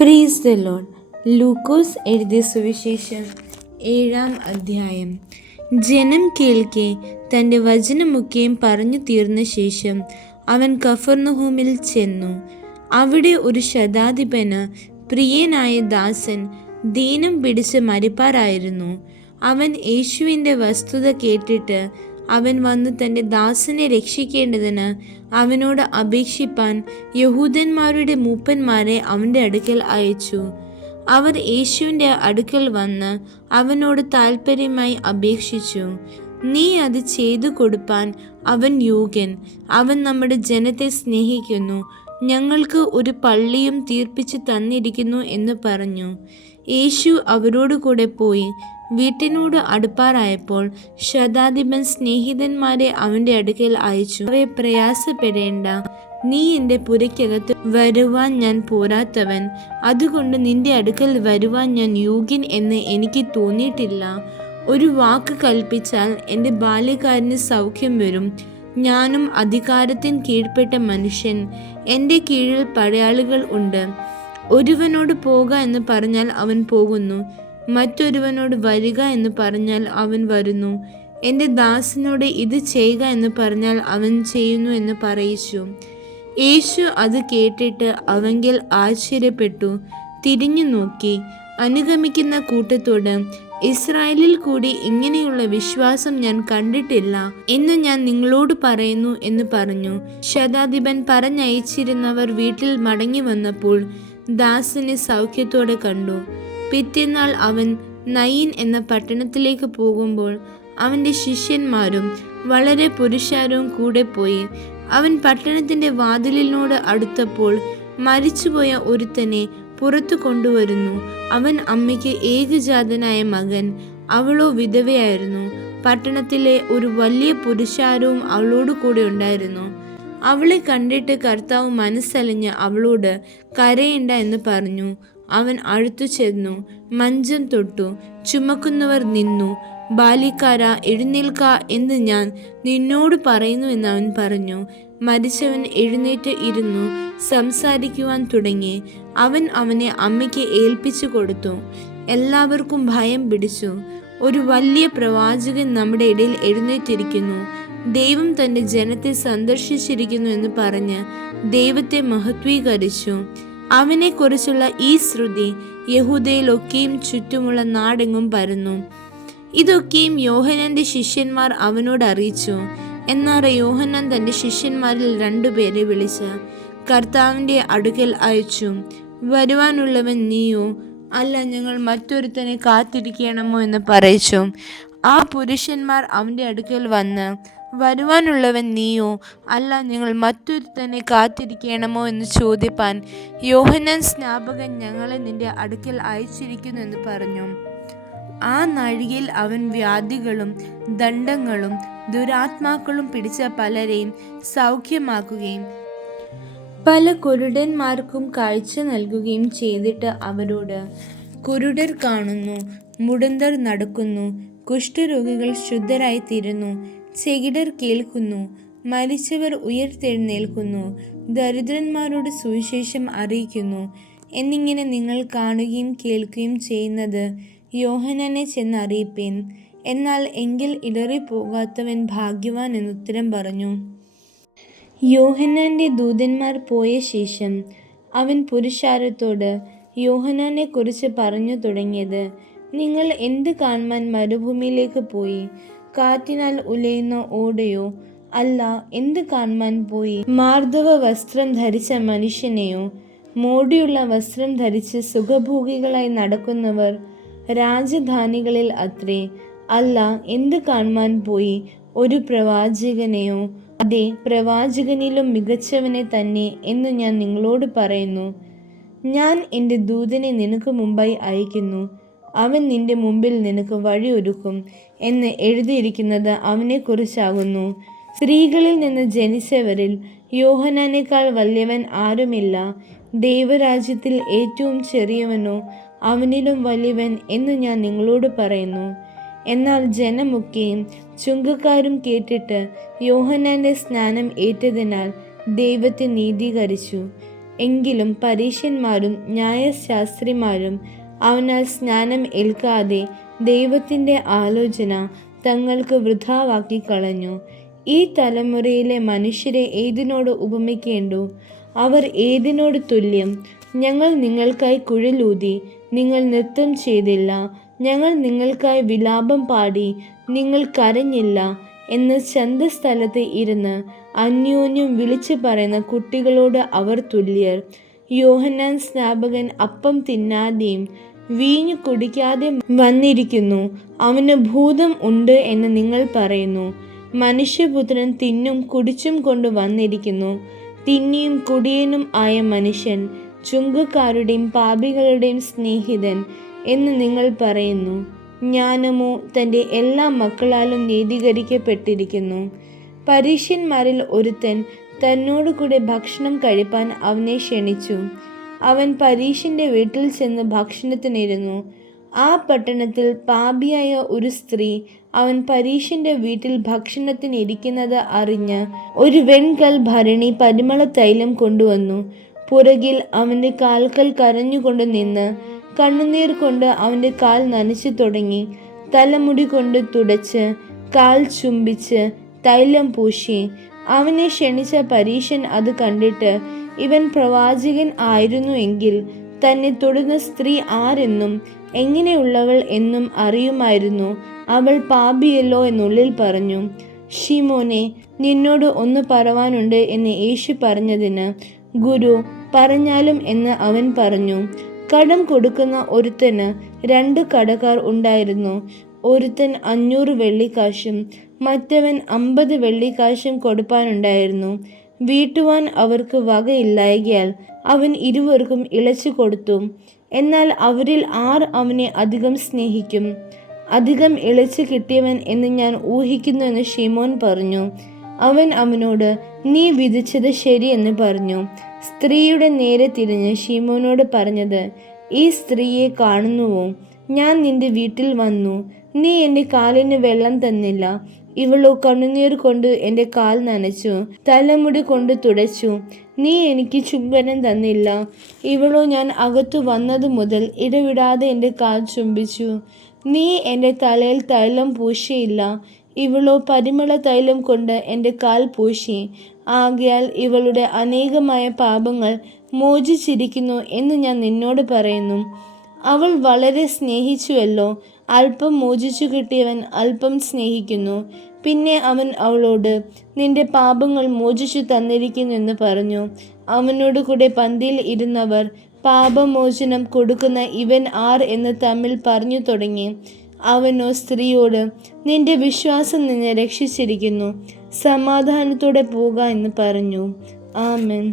Praise the Lord. ലൂക്കോസ് എഴുതിയ സുവിശേഷം 7-ാം അധ്യായം. ജനം കേൾക്കെ തൻ്റെ വചനമൊക്കെയും പറഞ്ഞു തീർന്ന ശേഷം അവൻ കഫർന്നഹൂമിൽ ചെന്നു. അവിടെ ഒരു ശതാധിപന് പ്രിയനായ ദാസൻ ദീനം പിടിച്ച് മരിപ്പാറായിരുന്നു. അവൻ യേശുവിൻ്റെ വസ്തുത കേട്ടിട്ട് അവൻ വന്ന് തൻ്റെ ദാസനെ രക്ഷിക്കേണ്ടതിന് അവനോട് അപേക്ഷിപ്പാൻ യഹൂദന്മാരുടെ മൂപ്പന്മാരെ അവൻ്റെ അടുക്കൽ അയച്ചു. അവർ യേശുവിൻ്റെ അടുക്കൽ വന്ന് അവനോട് താൽപ്പര്യമായി അപേക്ഷിച്ചു, നീ അത് ചെയ്തു കൊടുപ്പാൻ അവൻ യോഗ്യൻ. അവൻ നമ്മുടെ ജനത്തെ സ്നേഹിക്കുന്നു, ഞങ്ങൾക്ക് ഒരു പള്ളിയും തീർപ്പിച്ച് തന്നിരിക്കുന്നു എന്ന് പറഞ്ഞു. യേശു അവരോട് കൂടെ പോയി വീട്ടിനോട് അടുപ്പാറായപ്പോൾ ശതാധിപൻ സ്നേഹിതന്മാരെ അവൻ്റെ അടുക്കൽ അയച്ചു. അവയെ പ്രയാസപ്പെടേണ്ട, നീ എൻ്റെ പുരയ്ക്കകത്ത് വരുവാൻ ഞാൻ പോരാത്തവൻ, അതുകൊണ്ട് നിന്റെ അടുക്കൽ വരുവാൻ ഞാൻ യോഗ്യൻ എന്ന് എനിക്ക് തോന്നിയിട്ടില്ല. ഒരു വാക്ക് കൽപ്പിച്ചാൽ എൻ്റെ ബാല്യക്കാരന് സൗഖ്യം വരും. ഞാനും അധികാരത്തിന് കീഴ്പ്പെട്ട മനുഷ്യൻ, എൻ്റെ കീഴിൽ പടയാളികൾ ഉണ്ട്. ഒരുവനോട് പോക എന്ന് പറഞ്ഞാൽ അവൻ പോകുന്നു, മറ്റൊരുവനോട് വരിക എന്ന് പറഞ്ഞാൽ അവൻ വരുന്നു. എൻ്റെ ദാസനോട് ഇത് ചെയ്യുക എന്ന് പറഞ്ഞാൽ അവൻ ചെയ്യുന്നു എന്ന് പറയിച്ചു. യേശു അത് കേട്ടിട്ട് അവങ്കിൽ ആശ്ചര്യപ്പെട്ടു. തിരിഞ്ഞു നോക്കി അനുഗമിക്കുന്ന കൂട്ടത്തോട്, ഇസ്രായേലിൽ കൂടി ഇങ്ങനെയുള്ള വിശ്വാസം ഞാൻ കണ്ടിട്ടില്ല എന്ന് ഞാൻ നിങ്ങളോട് പറയുന്നു എന്ന് പറഞ്ഞു. ശതാധിപൻ പറഞ്ഞയച്ചിരുന്നവർ വീട്ടിൽ മടങ്ങി വന്നപ്പോൾ ദാസനെ സൗഖ്യത്തോടെ കണ്ടു. പിറ്റേന്നാൾ അവൻ നയീൻ എന്ന പട്ടണത്തിലേക്ക് പോകുമ്പോൾ അവൻ്റെ ശിഷ്യന്മാരും വളരെ പുരുഷാരവും കൂടെ പോയി. അവൻ പട്ടണത്തിൻ്റെ വാതിലിനോട് അടുത്തപ്പോൾ മരിച്ചുപോയ ഒരുത്തനെ പുറത്തു കൊണ്ടുവരുന്നു. അവൻ അമ്മയ്ക്ക് ഏകജാതനായ മകൻ, അവളോ വിധവയായിരുന്നു. പട്ടണത്തിലെ ഒരു വലിയ പുരുഷാരവും അവളോട് കൂടെ ഉണ്ടായിരുന്നു. അവളെ കണ്ടിട്ട് കർത്താവ് മനസ്സലിഞ്ഞ് അവളോട് കരയേണ്ട എന്ന് പറഞ്ഞു. അവൻ അടുത്തു ചെന്നു മഞ്ചം തൊട്ടു. ചുമക്കുന്നവർ നിന്നു. ബാല്യക്കാരാ, എഴുന്നേൽക്ക എന്ന് ഞാൻ നിന്നോട് പറയുന്നു എന്ന് അവൻ പറഞ്ഞു. മരിച്ചവൻ എഴുന്നേറ്റ് ഇരുന്നു സംസാരിക്കുവാൻ തുടങ്ങി. അവൻ അവനെ അമ്മയ്ക്ക് ഏൽപ്പിച്ചു കൊടുത്തു. എല്ലാവർക്കും ഭയം പിടിച്ചു. ഒരു വലിയ പ്രവാചകൻ നമ്മുടെ ഇടയിൽ എഴുന്നേറ്റിരിക്കുന്നു, ദൈവം തൻ്റെ ജനത്തെ സന്ദർശിച്ചിരിക്കുന്നു എന്ന് പറഞ്ഞ് ദൈവത്തെ മഹത്വീകരിച്ചു. അവനെക്കുറിച്ചുള്ള ഈ ശ്രുതി യഹൂദയിലൊക്കെയും ചുറ്റുമുള്ള നാടെങ്ങും പരന്നു. ഇതൊക്കെയും യോഹന്നാന്റെ ശിഷ്യന്മാർ അവനോട് അറിയിച്ചു. എന്നാൽ യോഹന്നാൻ തൻ്റെ ശിഷ്യന്മാരിൽ 2 പേരെ വിളിച്ച് കർത്താവിൻ്റെ അടുക്കൽ അയച്ചു. വരുവാനുള്ളവൻ നീയോ, അല്ല ഞങ്ങൾ മറ്റൊരുത്തനെ കാത്തിരിക്കണമോ എന്ന് പറയിച്ചു. ആ പുരുഷന്മാർ അവൻ്റെ അടുക്കൽ വന്ന്, വരുവാനുള്ളവൻ നീയോ, അല്ല ഞങ്ങൾ മറ്റൊരുത്തനെ കാത്തിരിക്കണമോ എന്ന് ചോദിപ്പാൻ യോഹന്നാൻ സ്നാപകൻ ഞങ്ങളെ നിന്റെ അടുക്കൽ അയച്ചിരിക്കുന്നു എന്ന് പറഞ്ഞു. ആ നാഴികയിൽ അവൻ വ്യാധികളും ദണ്ഡങ്ങളും ദുരാത്മാക്കളും പിടിച്ച പലരെയും സൗഖ്യമാക്കുകയും പല കുരുടന്മാർക്കും കാഴ്ച നൽകുകയും ചെയ്തിട്ട് അവരോട്, കുരുടർ കാണുന്നു, മുടന്തർ നടക്കുന്നു, കുഷ്ഠരോഗികൾ ശുദ്ധരായി തീരുന്നു, ചെകിടർ കേൾക്കുന്നു, മരിച്ചവർ ഉയർത്തെഴുന്നേൽക്കുന്നു, ദരിദ്രന്മാരോട് സുവിശേഷം അറിയിക്കുന്നു എന്നിങ്ങനെ നിങ്ങൾ കാണുകയും കേൾക്കുകയും ചെയ്യുന്നത് യോഹന്നാനെ ചെന്ന് അറിയിപ്പീൻ. എന്നാൽ എങ്കിൽ ഇടറിപ്പോകാത്തവൻ ഭാഗ്യവാൻ എന്നുത്തരം പറഞ്ഞു. യോഹന്നാന്റെ ദൂതന്മാർ പോയ ശേഷം അവൻ പുരുഷാരത്തോട് യോഹന്നാനെ കുറിച്ച് പറഞ്ഞു തുടങ്ങിയത്, നിങ്ങൾ എന്ത് കാണുവാൻ മരുഭൂമിയിലേക്ക് പോയി? കാറ്റിനാൽ ഉലയുന്ന ഓടയോ? അല്ല, എന്ത് കാണുവാൻ പോയി? മാർദ്ദവ വസ്ത്രം ധരിച്ച മനുഷ്യനെയോ? മോടിയുള്ള വസ്ത്രം ധരിച്ച് സുഖഭോഗികളായി നടക്കുന്നവർ രാജധാനികളിൽ അത്രേ. അല്ല, എന്ത് കാണുവാൻ പോയി? ഒരു പ്രവാചകനെയോ? അതെ, പ്രവാചകനിലും മികച്ചവനെ തന്നെ എന്ന് ഞാൻ നിങ്ങളോട് പറയുന്നു. ഞാൻ എൻ്റെ ദൂതനെ നിനക്ക് മുമ്പായി അയക്കുന്നു, അവൻ നിന്റെ മുമ്പിൽ നിനക്ക് വഴിയൊരുക്കും എന്ന് എഴുതിയിരിക്കുന്നത് അവനെക്കുറിച്ചാകുന്നു. സ്ത്രീകളിൽ നിന്ന് ജനിച്ചവരിൽ യോഹന്നാനേക്കാൾ വലിയവൻ ആരുമില്ല. ദൈവരാജ്യത്തിൽ ഏറ്റവും ചെറിയവനോ അവനിലും വലിയവൻ എന്ന് ഞാൻ നിങ്ങളോട് പറയുന്നു. എന്നാൽ ജനമൊക്കെയും ചുങ്കക്കാരും കേട്ടിട്ട് യോഹന്നാന്റെ സ്നാനം ഏറ്റതിനാൽ ദൈവത്തെ നീതീകരിച്ചു. എങ്കിലും പരീശന്മാരും ന്യായശാസ്ത്രിമാരും അവനാൽ സ്നാനം ഏൽക്കാതെ ദൈവത്തിൻ്റെ ആലോചന തങ്ങൾക്ക് വൃഥാവാക്കി കളഞ്ഞു. ഈ തലമുറയിലെ മനുഷ്യരെ ഏതിനോട് ഉപമിക്കേണ്ടു? അവർ ഏതിനോട് തുല്യം? ഞങ്ങൾ നിങ്ങൾക്കായി കുഴലൂതി, നിങ്ങൾ നൃത്തം ചെയ്തില്ല. ഞങ്ങൾ നിങ്ങൾക്കായി വിലാപം പാടി, നിങ്ങൾ കരഞ്ഞില്ല എന്ന് ചന്തസ്ഥലത്ത് ഇരുന്ന് അന്യോന്യം വിളിച്ചു പറയുന്ന കുട്ടികളോട് അവർ തുല്യർ. യോഹന്നാൻ സ്നാപകൻ അപ്പം തിന്നാതെയും വീഞ്ഞു കുടിക്കാതെയും വന്നിരിക്കുന്നു, അവന് ഭൂതം ഉണ്ട് എന്ന് നിങ്ങൾ പറയുന്നു. മനുഷ്യപുത്രൻ തിന്നും കുടിച്ചും കൊണ്ട് വന്നിരിക്കുന്നു. തിന്നിയും കുടിയനും ആയ മനുഷ്യൻ ചുങ്കക്കാരുടെയും പാപികളുടെയും സ്നേഹിതൻ എന്ന് നിങ്ങൾ പറയുന്നു. ജ്ഞാനമോ തൻ്റെ എല്ലാ മക്കളാലും നീതീകരിക്കപ്പെട്ടിരിക്കുന്നു. പരീശന്മാരിൽ ഒരുത്തൻ തന്നോട് കൂടെ ഭക്ഷണം കഴിപ്പാൻ അവനെ ക്ഷണിച്ചു. അവൻ പരീശന്റെ വീട്ടിൽ ചെന്ന് ഭക്ഷണത്തിനിരുന്നു. ആ പട്ടണത്തിൽ പാപിയായ ഒരു സ്ത്രീ അവൻ പരീശന്റെ വീട്ടിൽ ഭക്ഷണത്തിനിരിക്കുന്നത് അറിഞ്ഞ് ഒരു വെൺകൽ ഭരണി പരിമള തൈലം കൊണ്ടുവന്നു. പുറകിൽ അവൻ്റെ കാൽക്കൽ കരഞ്ഞുകൊണ്ട് നിന്ന് കണ്ണുനീർ കൊണ്ട് അവൻ്റെ കാൽ നനച്ചു തുടങ്ങി. തലമുടി കൊണ്ട് തുടച്ച് കാൽ ചുംബിച്ച് തൈലം പൂശി. അവനെ ക്ഷണിച്ച പരീശൻ അത് കണ്ടിട്ട് ഇവൻ പ്രവാചകൻ ആയിരുന്നു എങ്കിൽ തന്നെ തൊടുന്ന സ്ത്രീ ആരെന്നും എങ്ങനെയുള്ളവൾ എന്നും അറിയുമായിരുന്നു. അവൾ പാപിയല്ലോ എന്നുള്ളിൽ പറഞ്ഞു. ശിമോനെ, നിന്നോട് ഒന്ന് പറവാനുണ്ട് എന്ന് യേശു പറഞ്ഞതിന്, ഗുരു, പറഞ്ഞാലും എന്ന് അവൻ പറഞ്ഞു. കടം കൊടുക്കുന്ന ഒരുത്തന് 2 കടക്കാർ ഉണ്ടായിരുന്നു. ഒരുത്തൻ 500 വെള്ളിക്കാശും മറ്റവൻ 50 വെള്ളിക്കാശും കൊടുപ്പാനുണ്ടായിരുന്നു. വീട്ടുവാൻ അവർക്ക് വകയില്ലായകയാൽ അവൻ ഇരുവർക്കും ഇളച്ചു കൊടുത്തു. എന്നാൽ അവരിൽ ആർ അവനെ അധികം സ്നേഹിക്കും? അധികം ഇളച്ചു കിട്ടിയവൻ എന്ന് ഞാൻ ഊഹിക്കുന്നു എന്ന് ശിമോൻ പറഞ്ഞു. അവൻ അവനോട്, നീ വിധിച്ചത് ശരിയെന്ന് പറഞ്ഞു. സ്ത്രീയുടെ നേരെ തിരിഞ്ഞ് ശിമോനോട് പറഞ്ഞത്, ഈ സ്ത്രീയെ കാണുന്നുവോ? ഞാൻ നിന്റെ വീട്ടിൽ വന്നു, നീ എൻ്റെ കാലിന് വെള്ളം തന്നില്ല. ഇവളോ കണ്ണുനീർ കൊണ്ട് എൻ്റെ കാൽ നനച്ചു, തലമുടി കൊണ്ട് തുടച്ചു. നീ എനിക്ക് ചുംബനം തന്നില്ല. ഇവളോ ഞാൻ അകത്തു വന്നത് മുതൽ ഇടവിടാതെ എൻ്റെ കാൽ ചുംബിച്ചു. നീ എൻ്റെ തലയിൽ തൈലം പൂശിയില്ല. ഇവളോ പരിമള തൈലം കൊണ്ട് എൻ്റെ കാൽ പൂശി. ആകയാൽ ഇവളുടെ അനേകമായ പാപങ്ങൾ മോചിച്ചിരിക്കുന്നു എന്ന് ഞാൻ നിന്നോട് പറയുന്നു. അവൾ വളരെ സ്നേഹിച്ചുവല്ലോ. അല്പം മോചിച്ചു കിട്ടിയവൻ അല്പം സ്നേഹിക്കുന്നു. പിന്നെ അവൻ അവളോട്, നിന്റെ പാപങ്ങൾ മോചിച്ചു തന്നിരിക്കുന്നു എന്ന് പറഞ്ഞു. അവനോട് കൂടെ പന്തിയിൽ ഇരുന്നവർ പാപമോചനം കൊടുക്കുന്ന ഇവൻ ആർ എന്ന് തമ്മിൽ പറഞ്ഞു തുടങ്ങി. അവനോ സ്ത്രീയോട്, നിന്റെ വിശ്വാസം നിന്നെ രക്ഷിച്ചിരിക്കുന്നു, സമാധാനത്തോടെ പോക എന്ന് പറഞ്ഞു. ആമേൻ.